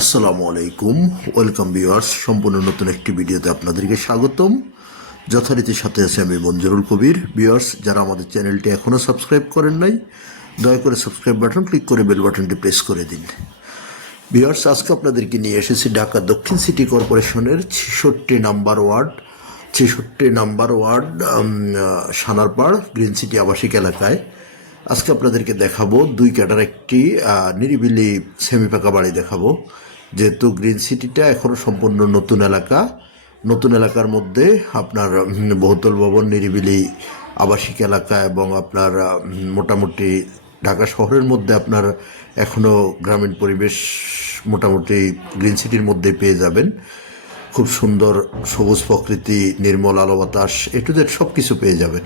আসসালামু আলাইকুম। Welcome viewers, সম্পূর্ণ নতুন একটি ভিডিওতে আপনাদেরকে স্বাগতম। যথারীতির সাথে আছে আমি মঞ্জুরুল কবির। ভিউয়ার্স, যারা আমাদের চ্যানেলটি এখনও সাবস্ক্রাইব করেন নাই, দয়া করে সাবস্ক্রাইব বাটন ক্লিক করে বেল বাটনটি প্রেস করে দিন। ভিউয়ার্স, আজকে আপনাদেরকে নিয়ে এসেছি ঢাকা দক্ষিণ সিটি কর্পোরেশনের 66 নম্বর ওয়ার্ড সানারপাড় গ্রিন সিটি আবাসিক এলাকায়। আজকে আপনাদেরকে দেখাবো দুই কাটার একটি নিরিবিলি সেমি পাকা বাড়ি দেখাবো। যেহেতু গ্রিন সিটিটা এখনও সম্পূর্ণ নতুন এলাকা, নতুন এলাকার মধ্যে আপনার বহুতল ভবন, নিরিবিলি আবাসিক এলাকা এবং আপনার মোটামুটি ঢাকা শহরের মধ্যে আপনার এখনও গ্রামীণ পরিবেশ মোটামুটি গ্রিন সিটির মধ্যে পেয়ে যাবেন। খুব সুন্দর সবুজ প্রকৃতি, নির্মল আলো বাতাস, এ টু জেড সব কিছু পেয়ে যাবেন।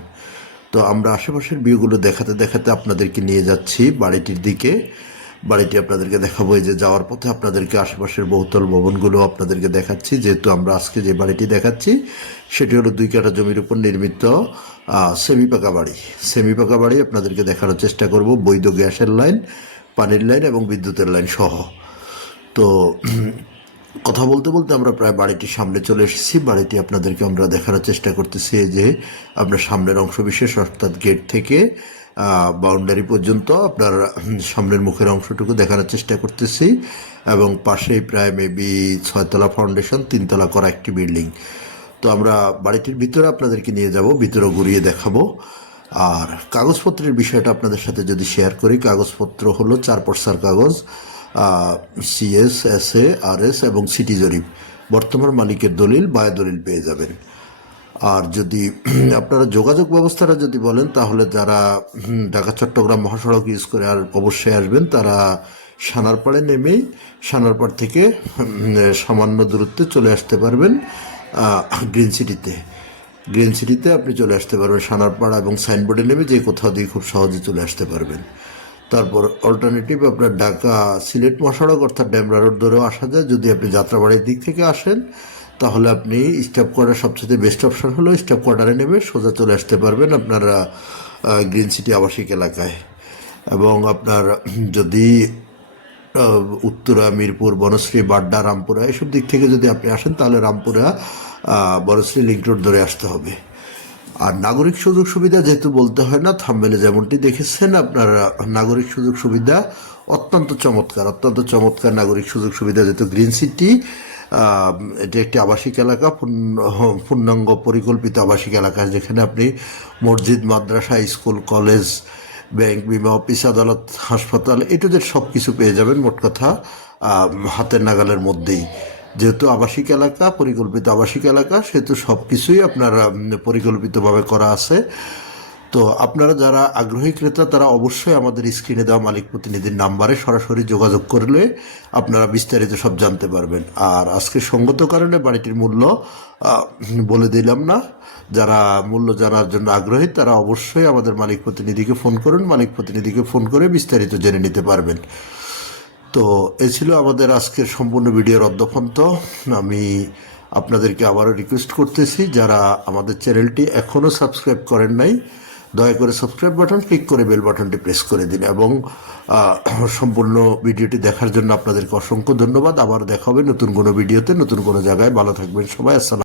তো আমরা আশেপাশের ভিউগুলো দেখাতে দেখাতে আপনাদেরকে নিয়ে যাচ্ছি বাড়িটির দিকে। বাড়িটি আপনাদেরকে দেখাবো, এই যে যাওয়ার পথে আপনাদেরকে আশেপাশের বহুতল ভবনগুলো আপনাদেরকে দেখাচ্ছি। যেহেতু আমরা আজকে যে বাড়িটি দেখাচ্ছি সেটি হলো 2 কাঠা জমির উপর নির্মিত সেমি পাকা বাড়ি। সেমি পাকা বাড়ি আপনাদেরকে দেখানোর চেষ্টা করব, বৈধ গ্যাসের লাইন, পানির লাইন এবং বিদ্যুতের লাইন সহ। তো কথা বলতে বলতে আমরা প্রায় বাড়িটির সামনে চলে এসেছি। বাড়িটি আপনাদেরকে আমরা দেখানোর চেষ্টা করতেছি যে আপনার সামনের অংশ বিশেষ, অর্থাৎ গেট থেকে বাউন্ডারি পর্যন্ত আপনার সামনের মুখের অংশটুকু দেখানোর চেষ্টা করতেছি। এবং পাশেই প্রায় মেবি 6 তলা ফাউন্ডেশন, 3 তলা করা একটি বিল্ডিং। তো আমরা বাড়িটির ভিতরে আপনাদেরকে নিয়ে যাব, ভিতরে ঘুরিয়ে দেখাবো। আর কাগজপত্রের বিষয়টা আপনাদের সাথে যদি শেয়ার করি, কাগজপত্র হলো 4 পর্সার কাগজ, সিএস, এসএ, আরএস এবং সিটি জরিপ, বর্তমান মালিকের দলিল, বায় দলিল পেয়ে যাবেন। আর যদি আপনারা যোগাযোগ ব্যবস্থাটা যদি বলেন, তাহলে যারা ঢাকা চট্টগ্রাম মহাসড়ক ইউজ করে আর অবশ্যই আসবেন, তারা সানারপাড়ে নেমেই সানারপাড় থেকে সামান্য দূরত্বে চলে আসতে পারবেন গ্রিন সিটিতে। গ্রিন সিটিতে আপনি চলে আসতে পারবেন সানারপাড়া এবং সাইনবোর্ডে নেমে যে কোথাও দিয়ে খুব সহজে চলে আসতে পারবেন। তারপর অল্টারনেটিভ আপনার ঢাকা সিলেট মহাসড়ক অর্থাৎ ডেমরা রোড ধরেও আসা যায়। যদি আপনি যাত্রাবাড়ির দিক থেকে আসেন, তাহলে আপনি স্টাফ কোয়ার্টার সবচেয়ে বেস্ট অপশন হলো, স্টাফ কোয়ার্টারে নেমে সোজা চলে আসতে পারবেন আপনার গ্রিন সিটি আবাসিক এলাকায়। এবং আপনার যদি উত্তরা, মিরপুর, বনশ্রী, বাড্ডা, রামপুরা এসব দিক থেকে যদি আপনি আসেন, তাহলে রামপুরা বনশ্রী লিঙ্ক রোড ধরে আসতে হবে। আর নাগরিক সুযোগ সুবিধা যেহেতু বলতে হয় না, থাম্বনেলে যেমনটি দেখেছেন, আপনার নাগরিক সুযোগ সুবিধা অত্যন্ত চমৎকার, অত্যন্ত চমৎকার নাগরিক সুযোগ সুবিধা। যেহেতু গ্রিন সিটি এটি একটি আবাসিক এলাকা, পূর্ণাঙ্গ পরিকল্পিত আবাসিক এলাকা, যেখানে আপনি মসজিদ, মাদ্রাসা, স্কুল, কলেজ, ব্যাংক, বিমা অফিস, আদালত, হাসপাতাল, এটু যে সব কিছু পেয়ে যাবেন। মোট কথা হাতের নাগালের মধ্যেই। যেহেতু আবাসিক এলাকা, পরিকল্পিত আবাসিক এলাকা, সেহেতু সব কিছুই আপনার পরিকল্পিতভাবে করা আছে। তো আপনারা যারা আগ্রহী ক্রেতা, তারা অবশ্যই আমাদের স্ক্রিনে দেওয়া মালিক প্রতিনিধির নাম্বারে সরাসরি যোগাযোগ করলে আপনারা বিস্তারিত সব জানতে পারবেন। আর আজকে সঙ্গত কারণে বাড়িটির মূল্য বলে দিলাম না। যারা মূল্য জানার জন্য আগ্রহী, তারা অবশ্যই আমাদের মালিক প্রতিনিধিকে ফোন করুন। মালিক প্রতিনিধিকে ফোন করে বিস্তারিত জেনে নিতে পারবেন। তো এ ছিল আমাদের আজকের সম্পূর্ণ ভিডিওর অদ্যপন্ত। আমি আপনাদেরকে আবারও রিকোয়েস্ট করতেছি, যারা আমাদের চ্যানেলটি এখনও সাবস্ক্রাইব করেন নাই, দয়া করে সাবস্ক্রাইব বাটন ক্লিক করে বেল বাটনটি প্রেস করে দিন। এবং সম্পূর্ণ ভিডিওটি দেখার জন্য আপনাদেরকে অসংখ্য ধন্যবাদ। আবার দেখা হবে নতুন কোনো ভিডিওতে, নতুন কোনো জায়গায়। ভালো থাকবেন সবাই। আসসালাম।